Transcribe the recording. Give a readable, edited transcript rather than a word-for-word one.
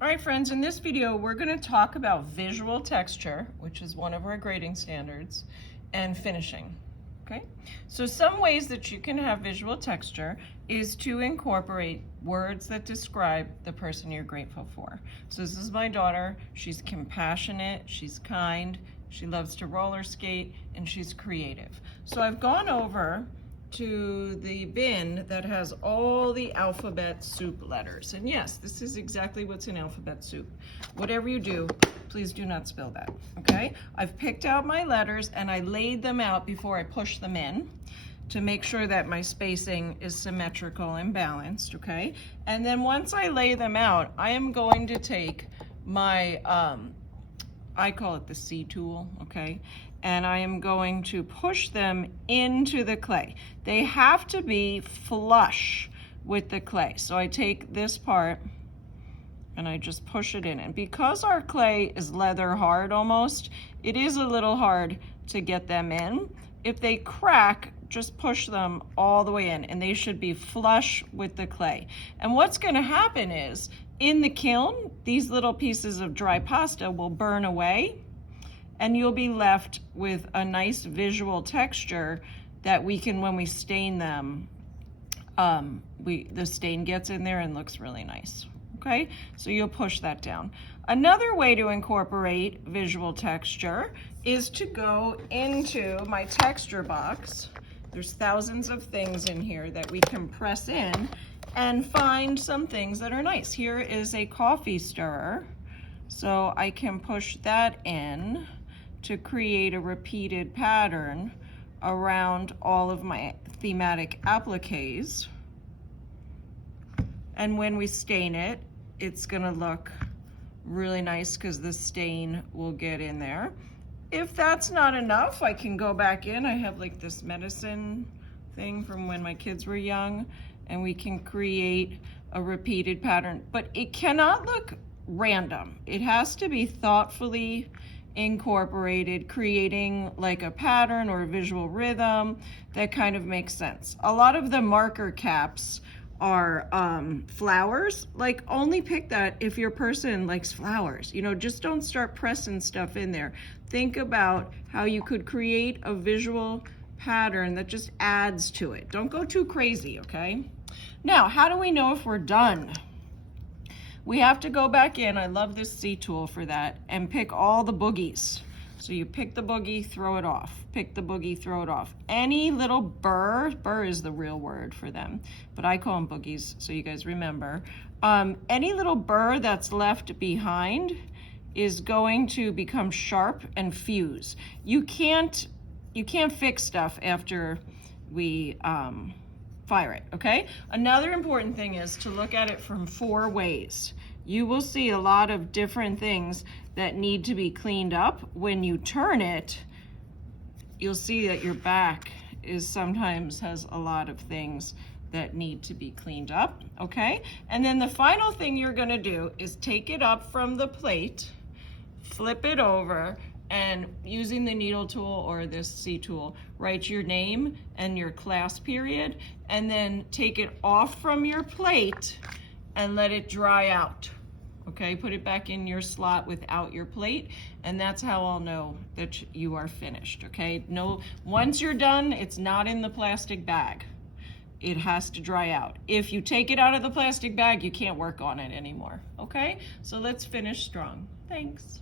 All right, friends, in this video, we're going to talk about visual texture, which is one of our grading standards, and finishing, okay? So some ways that you can have visual texture is to incorporate words that describe the person you're grateful for. So this is my daughter. She's compassionate, she's kind, she loves to roller skate, and she's creative. So I've gone over to the bin that has all the alphabet soup letters. And yes, this is exactly what's in alphabet soup. Whatever you do, please do not spill that, okay? I've picked out my letters and I laid them out before I push them in to make sure that my spacing is symmetrical and balanced, okay? And then once I lay them out, I am going to take my, I call it the C tool, okay? And I am going to push them into the clay. They have to be flush with the clay. So I take this part and I just push it in. And because our clay is leather hard almost, it is a little hard to get them in. If they crack, just push them all the way in and they should be flush with the clay. And what's gonna happen is, in the kiln, these little pieces of dry pasta will burn away and you'll be left with a nice visual texture that we can, when we stain them, the stain gets in there and looks really nice, okay? So you'll push that down. Another way to incorporate visual texture is to go into my texture box. There's thousands of things in here that we can press in and find some things that are nice. Here is a coffee stirrer, so I can push that in to create a repeated pattern around all of my thematic appliques. And when we stain it, it's gonna look really nice because the stain will get in there. If that's not enough, I can go back in. I have like this medicine thing from when my kids were young, and we can create a repeated pattern, but it cannot look random. It has to be thoughtfully incorporated, creating like a pattern or a visual rhythm that kind of makes sense. A lot of the marker caps are flowers. Like, only pick that if your person likes flowers. You know, just don't start pressing stuff in there. Think about how you could create a visual pattern that just adds to it. Don't go too crazy, okay? Now, how do we know if we're done? We have to go back in, I love this C tool for that, and pick all the boogies. So you pick the boogie, throw it off. Pick the boogie, throw it off. Any little burr is the real word for them, but I call them boogies, so you guys remember. Any little burr that's left behind is going to become sharp and fuse. You can't fix stuff after we fire it, okay? Another important thing is to look at it from 4 ways. You will see a lot of different things that need to be cleaned up. When you turn it, you'll see that your back sometimes has a lot of things that need to be cleaned up, okay? And then the final thing you're gonna do is take it up from the plate, flip it over, and using the needle tool or this C tool, write your name and your class period, and then take it off from your plate and let it dry out. Okay, put it back in your slot without your plate, and that's how I'll know that you are finished, okay? No, once you're done, it's not in the plastic bag. It has to dry out. If you take it out of the plastic bag, you can't work on it anymore, okay? So let's finish strong. Thanks.